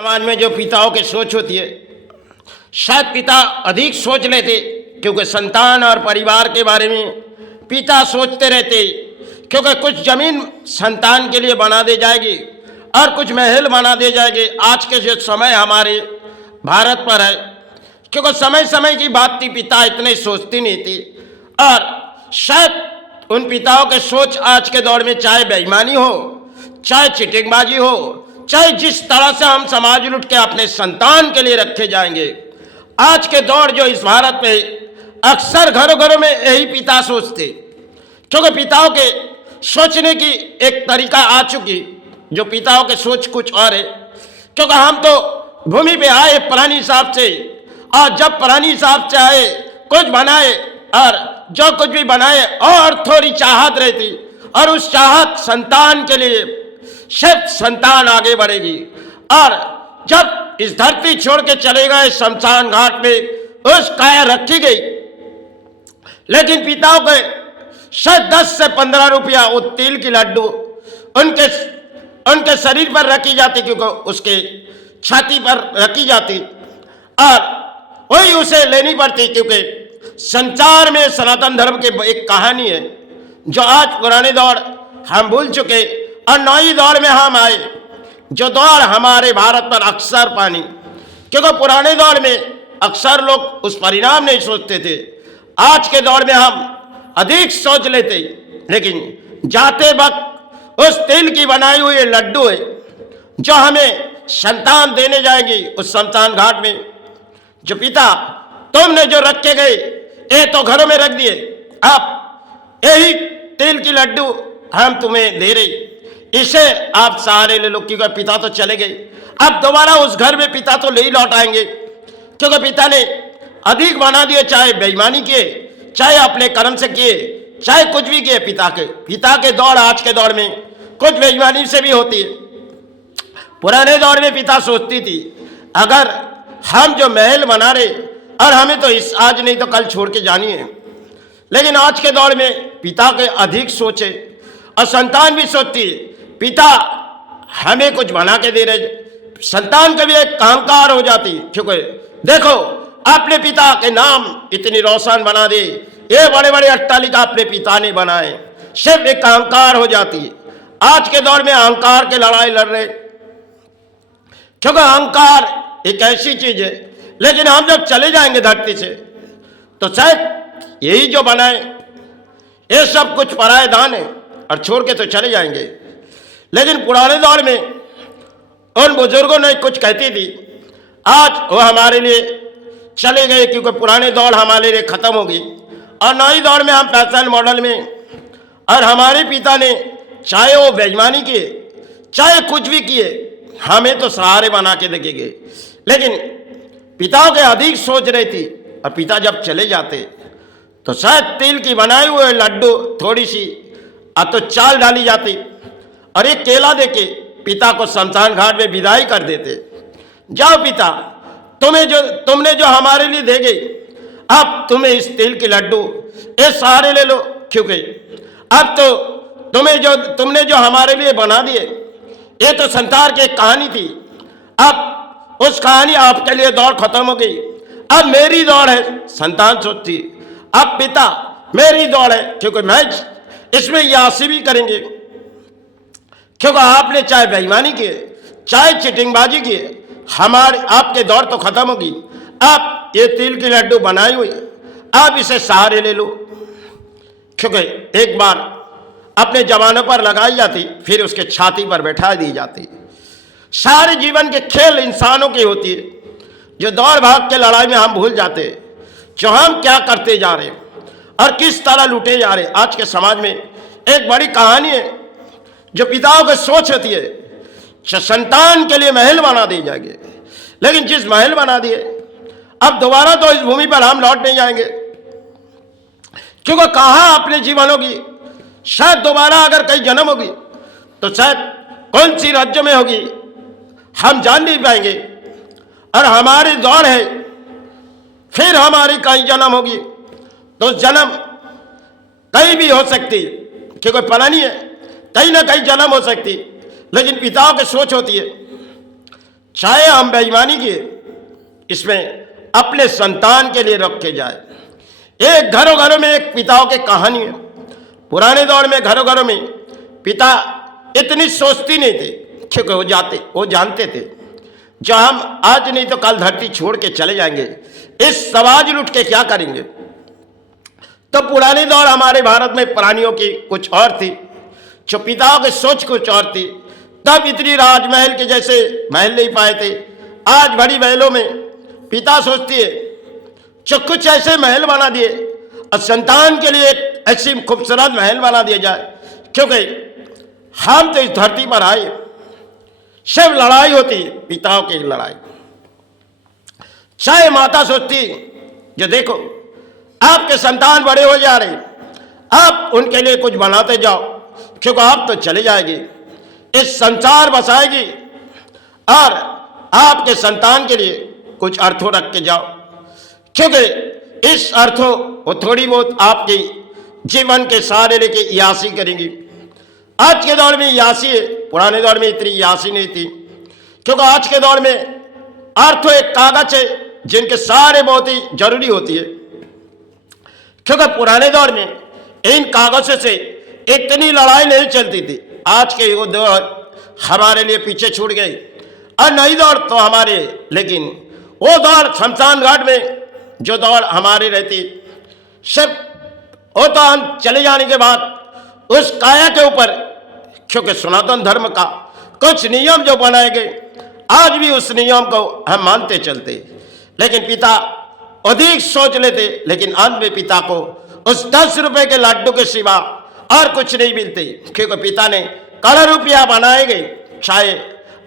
समाज में जो पिताओं की सोच होती है, शायद पिता अधिक सोच लेते, क्योंकि संतान और परिवार के बारे में पिता सोचते रहते, क्योंकि कुछ जमीन संतान के लिए बना दे जाएगी और कुछ महल बना दे जाएगी। आज के जो समय हमारे भारत पर है, क्योंकि समय समय की बात थी, पिता इतने सोचती नहीं थी। और शायद उन पिताओं के सोच आज के दौर में चाहे बेईमानी हो, चाहे चिटिंगबाजी हो, चाहे जिस तरह से हम समाज लुट के अपने संतान के लिए रखे जाएंगे, आज के दौर जो इस भारत में अक्सर घरों घरों में यही पिता सोचते, क्योंकि पिताओं के सोचने की एक तरीका आ चुकी, जो पिताओं के सोच कुछ और है। क्योंकि हम तो भूमि पे आए पुरानी हिसाब से, और जब पुरानी हिसाब से आए कुछ बनाए, और जो कुछ भी बनाए और थोड़ी चाहत रहती, और उस चाहत संतान के लिए सिर्फ संतान आगे बढ़ेगी। और जब इस धरती छोड़ के चले गए शमशान घाट में उस काया रखी गई, लेकिन पिताओं के शायद 10 से 15 रुपया वो तिल की लड्डू उनके शरीर पर रखी जाती, क्योंकि उसके छाती पर रखी जाती, और वही उसे लेनी पड़ती। क्योंकि संसार में सनातन धर्म की एक कहानी है, जो आज पुराने दौर हम भूल चुके और नई दौर में हम आए, जो दौर हमारे भारत पर अक्सर पानी, क्योंकि पुराने दौर में अक्सर लोग उस परिणाम नहीं सोचते थे। आज के दौर में हम अधिक सोच लेते, लेकिन जाते वक्त उस तिल की बनाई हुई लड्डू है जो हमें संतान देने जाएगी उस शमशान घाट में, जो पिता तुमने जो रखे गए ये तो घरों में रख दिए, अब यही तिल की लड्डू हम तुम्हें दे रही, इसे आप सहारे ले लो। क्योंकि पिता तो चले गए, अब दोबारा उस घर में पिता तो नहीं लौट आएंगे, क्योंकि पिता ने अधिक बना दिए, चाहे बेईमानी किए, चाहे अपने कर्म से किए, चाहे कुछ भी किए। पिता के दौर आज के दौर में कुछ बेईमानी से भी होती है। पुराने दौर में पिता सोचती थी, अगर हम जो महल बना रहे और हमें तो इस आज नहीं तो कल छोड़ के जानी है, लेकिन आज के दौर में पिता के अधिक सोचे, और संतान भी सोचती है पिता हमें कुछ बना के दे रहे, संतान कभी एक अहंकार हो जाती, क्योंकि देखो अपने पिता के नाम इतनी रोशन बना दे, ये बड़े बड़े अट्टालिका अपने पिता ने बनाए, सिर्फ एक अहंकार हो जाती है। आज के दौर में अहंकार की लड़ाई लड़ रहे, क्योंकि अहंकार एक ऐसी चीज है, लेकिन हम जब चले जाएंगे धरती से तो शायद यही जो बनाए ये सब कुछ पराये दान है और छोड़ के तो चले जाएंगे। लेकिन पुराने दौर में उन बुजुर्गों ने कुछ कहती थी, आज वो हमारे लिए चले गए, क्योंकि पुराने दौर हमारे लिए खत्म हो गई और नई दौर में हम फैशन मॉडल में, और हमारे पिता ने चाहे वो बेईमानी किए चाहे कुछ भी किए, हमें तो सहारे बना के देंगे। लेकिन पिताओं के अधिक सोच रही थी, और पिता जब चले जाते तो शायद तिल की बनाई हुए लड्डू थोड़ी सी तो चाल डाली जाती, और एक केला देके पिता को शमशान घाट में विदाई कर देते। जाओ पिता, तुमने जो हमारे लिए दे गई, अब तुम्हें इस तिल की लड्डू ये सहारे ले लो, क्योंकि अब तो तुमने जो हमारे लिए बना दिए, ये तो संसार की एक कहानी थी, अब उस कहानी आपके लिए दौड़ खत्म हो गई, अब मेरी दौड़ है। संतान सोचती, अब पिता मेरी दौड़ है, क्योंकि मैं इसमें यासी भी करेंगे, क्योंकि आपने चाहे बेईमानी किए चाहे चिटिंगबाजी किए, हमारे आपके दौर तो खत्म होगी। अब ये तिल की लड्डू बनाई हुई, अब इसे सहारे ले लो, क्योंकि एक बार अपने जवानों पर लगाई जाती, फिर उसके छाती पर बैठा दी जाती। सारे जीवन के खेल इंसानों की होती है, जो दौड़ भाग के लड़ाई में हम भूल जाते हैं, जो हम क्या करते जा रहे हैं और किस तरह लूटे जा रहे हैं। आज के समाज में एक बड़ी कहानी है, जो पिताओं की सोच होती है, संतान के लिए महल बना दी जाएगी, लेकिन जिस महल बना दिए, अब दोबारा तो इस भूमि पर हम लौट नहीं जाएंगे, क्योंकि कहाँ अपने जीवन होगी। शायद दोबारा अगर कहीं जन्म होगी तो शायद कौन सी राज्य में होगी हम जान नहीं पाएंगे, और हमारी दौड़ है, फिर हमारी कहीं जन्म होगी तो जन्म कहीं भी हो सकती, क्योंकि पता नहीं है, कहीं ना कहीं जन्म हो सकती। लेकिन पिताओं की सोच होती है, चाहे हम बेईमानी किए, इसमें अपने संतान के लिए रखे जाए। एक घरों घरों में एक पिताओं की कहानी है। पुराने दौर में घरों घरों में पिता इतनी सोचती नहीं थे, क्योंकि वो जानते थे जो हम आज नहीं तो कल धरती छोड़ के चले जाएंगे, इस समाज लूट के क्या करेंगे। तो पुराने दौर हमारे भारत में प्राणियों की कुछ और थी, जो पिताओं की सोच कुछ और थी। तब इतनी राजमहल के जैसे महल नहीं पाए थे। आज बड़ी महलों में पिता सोचती है जो कुछ ऐसे महल बना दिए और संतान के लिए एक ऐसी खूबसूरत महल बना दिया जाए, क्योंकि हम तो इस धरती पर आए, सिर्फ लड़ाई होती है, पिताओं की लड़ाई। चाहे माता सोचती जो देखो आपके संतान बड़े हो जा रहे, आप उनके लिए कुछ बनाते जाओ, क्योंकि आप तो चले जाएगी, इस संसार बसाएगी, और आपके संतान के लिए कुछ अर्थों रख के जाओ, क्योंकि इस अर्थों वो थोड़ी बहुत आपकी जीवन के सारे लेके यासी करेंगी। आज के दौर में यासी है, पुराने दौर में इतनी यासी नहीं थी, क्योंकि आज के दौर में अर्थों एक कागज है जिनके सारे बहुत ही जरूरी होती है, क्योंकि पुराने दौर में इन कागजों से इतनी लड़ाई नहीं चलती थी। आज के वो दौर हमारे लिए पीछे छूट गए और नई दौर तो हमारे, लेकिन वो दौर शमशान घाट में जो दौड़ हमारी रहती, सिर्फ वो तो हम चले जाने के बाद उस काया के ऊपर, क्योंकि सनातन धर्म का कुछ नियम जो बनाए गए, आज भी उस नियम को हम मानते चलते। लेकिन पिता अधिक सोच लेते, लेकिन अंत में पिता को उस 10 रुपए के लड्डू के सिवा और कुछ नहीं मिलते, क्योंकि पिता ने करोड़ों रुपया बनाएंगे, चाहे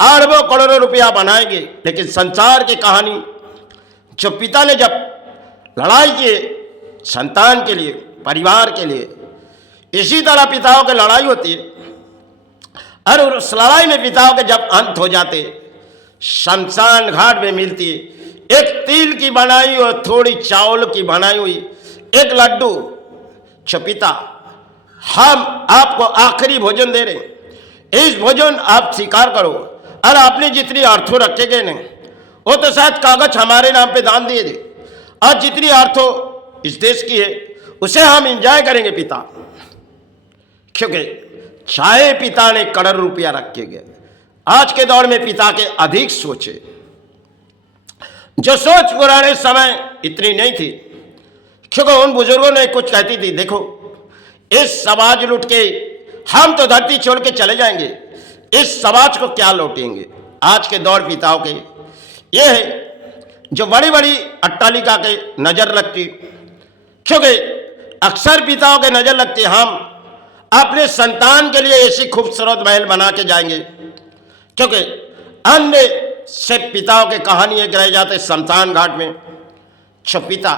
अरबों करोड़ों रुपया बनाएंगे, लेकिन संसार की कहानी जो पिता ने जब लड़ाई किए संतान के लिए, परिवार के लिए, इसी तरह पिताओं की लड़ाई होती है। और उस लड़ाई में पिताओं के जब अंत हो जाते, शमशान घाट में मिलती एक तिल की बनाई और थोड़ी चावल की बनाई हुई एक लड्डू, जो पिता हम आपको आखिरी भोजन दे रहे, इस भोजन आप स्वीकार करो, और आपने जितनी अर्थों रखे गए नहीं, वो तो शायद कागज हमारे नाम पे दान दिए थे, और जितनी अर्थों इस देश की है उसे हम एंजॉय करेंगे पिता, क्योंकि चाहे पिता ने करोड़ रुपया रखे गए, आज के दौर में पिता के अधिक सोचे, जो सोच पुराने समय इतनी नहीं थी, क्योंकि उन बुजुर्गों ने कुछ कहती थी, देखो इस समाज लूट के हम तो धरती छोड़ के चले जाएंगे, इस समाज को क्या लौटेंगे। आज के दौर पिताओं के ये है जो बड़ी बड़ी अट्टालिका के नजर लगती, क्योंकि अक्सर पिताओं के नजर लगती हम अपने संतान के लिए ऐसी खूबसूरत महल बना के जाएंगे, क्योंकि अन्य से पिताओं के कहानी एक रह जाते शमशान घाट में, छो पिता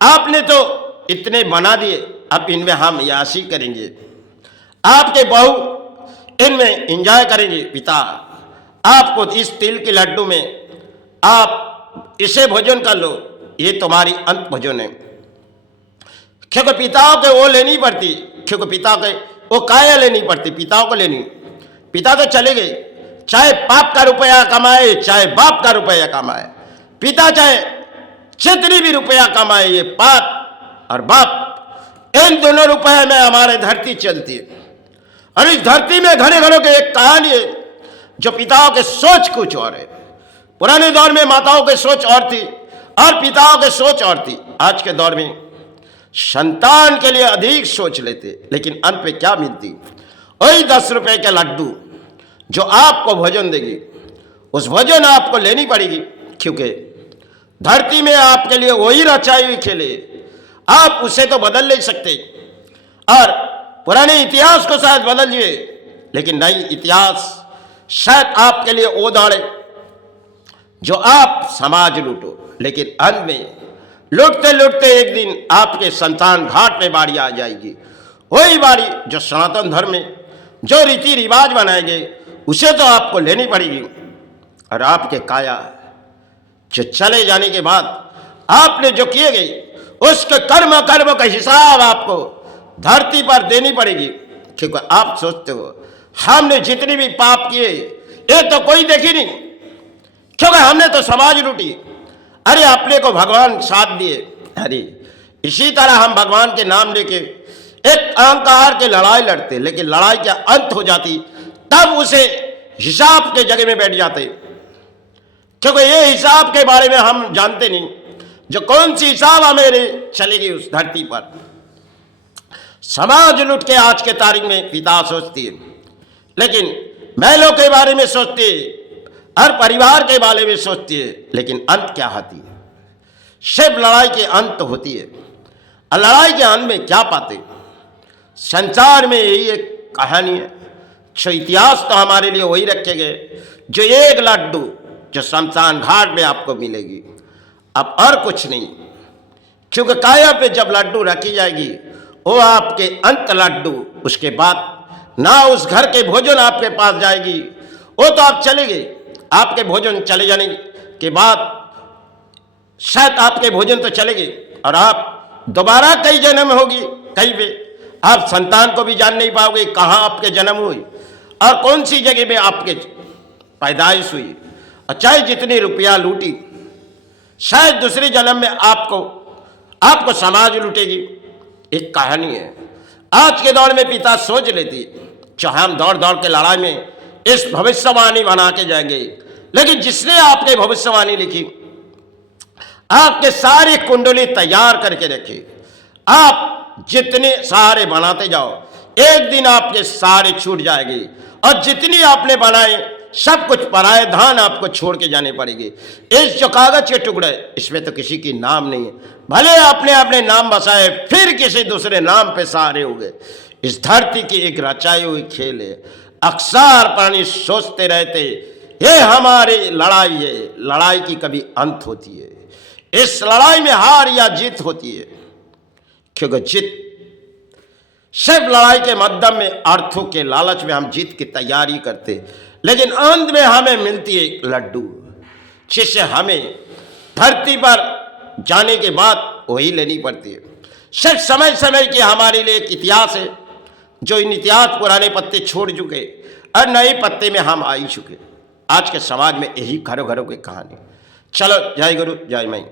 आपने तो इतने बना दिए, अब इनमें हम यासी करेंगे, आपके बहू इनमें एंजॉय करेंगे। पिता आपको इस तिल के लड्डू में आप इसे भोजन कर लो, ये तुम्हारी अंत भोजन है, क्योंकि पिताओं के वो लेनी पड़ती, क्योंकि पिता के वो काया लेनी पड़ती, पिताओं को लेनी। पिता तो चले गए, चाहे बाप का रुपया कमाए चाहे बाप का रुपया कमाए, पिता चाहे जितनी भी रुपया कमाए, ये बाप और बाप इन दोनों रुपये में हमारे धरती चलती है। और इस धरती में घने घरों के एक कहानी है, जो पिताओं के सोच कुछ और है। पुराने दौर में माताओं की सोच और थी और पिताओं की सोच और थी। आज के दौर में संतान के लिए अधिक सोच लेते, लेकिन अंत में क्या मिलती, वही 10 रुपए के लड्डू जो आपको भोजन देगी, उस भोजन आपको लेनी पड़ेगी, क्योंकि धरती में आपके लिए वही रचाई हुई खेले, आप उसे तो बदल नहीं सकते। और पुराने इतिहास को शायद बदल दिए, लेकिन नई इतिहास शायद आपके लिए वो दौड़े जो आप समाज लूटो, लेकिन अंत में लूटते लूटते एक दिन आपके संतान घाट में बारी आ जाएगी, वही बारी जो सनातन धर्म में जो रीति रिवाज बनाए गए उसे तो आपको लेनी पड़ेगी। और आपके काया जो चले जाने के बाद आपने जो किए गए उसके कर्म का हिसाब आपको धरती पर देनी पड़ेगी, क्योंकि आप सोचते हो हमने जितने भी पाप किए ये तो कोई देखी नहीं, क्योंकि हमने तो समाज लूटी। अरे अपने को भगवान साथ दिए। अरे इसी तरह हम भगवान के नाम लेके एक अहंकार के लड़ाई लड़ते, लेकिन लड़ाई का अंत हो जाती तब उसे हिसाब के जगह में बैठ जाते, क्योंकि ये हिसाब के बारे में हम जानते नहीं, जो कौन सी हिसाब हमें चलेगी उस धरती पर। समाज लुट के आज के तारीख में पिता सोचती है, लेकिन महलों के बारे में सोचती है, हर परिवार के बारे में सोचती है, लेकिन अंत क्या होती है? सिर्फ लड़ाई के अंत होती है। और लड़ाई के अंत में क्या पाते? संसार में यही एक कहानी है, जो इतिहास तो हमारे लिए वही रखे गए, जो एक लड्डू जो शमशान घाट में आपको मिलेगी, अब और कुछ नहीं। क्योंकि काया पे जब लड्डू रखी जाएगी वो आपके अंत लड्डू, उसके बाद ना उस घर के भोजन आपके पास जाएगी, वो तो आप चले गए। आपके भोजन चले जाने के बाद शायद आपके भोजन तो चले गए और आप दोबारा कई जन्म होगी कहीं पे, आप संतान को भी जान नहीं पाओगे कहाँ आपके जन्म हुई और कौन सी जगह में आपके पैदाइश हुई। और चाहे जितनी रुपया लूटी, शायद दूसरे जन्म में आपको समाज लूटेगी। एक कहानी है। आज के दौर में पिता सोच लेती, चाहे हम दौड़ दौड़ के लड़ाई में इस भविष्यवाणी बना के जाएंगे, लेकिन जिसने आपके भविष्यवाणी लिखी, आपके सारी कुंडली तैयार करके रखी, आप जितने सहारे बनाते जाओ, एक दिन आपके सहारे छूट जाएगी और जितनी आपने बनाए सब कुछ पराये धान आपको छोड़ के जाने पड़ेगी। इस जो कागज के टुकड़े, इसमें तो किसी की नाम नहीं है, भले आपने अपने नाम बसाए फिर किसी दूसरे नाम पे सहारे हो गए। इस धरती की एक रचाई हुई खेल है। अक्सर प्राणी सोचते रहते ये हमारी लड़ाई है, लड़ाई की कभी अंत होती है। इस लड़ाई में हार या जीत होती है, क्योंकि जीत सिर्फ लड़ाई के माध्यम में, अर्थों के लालच में हम जीत की तैयारी करते, लेकिन अंत में हमें मिलती है एक लड्डू, जिसे हमें धरती पर जाने के बाद वही लेनी पड़ती है। सिर्फ समय समय के हमारे लिए एक इतिहास है, जो इन इतिहास पुराने पत्ते छोड़ चुके और नए पत्ते में हम आ ही चुके। आज के समाज में यही घरों घरों की कहानी। चलो, जय गुरु जय माई।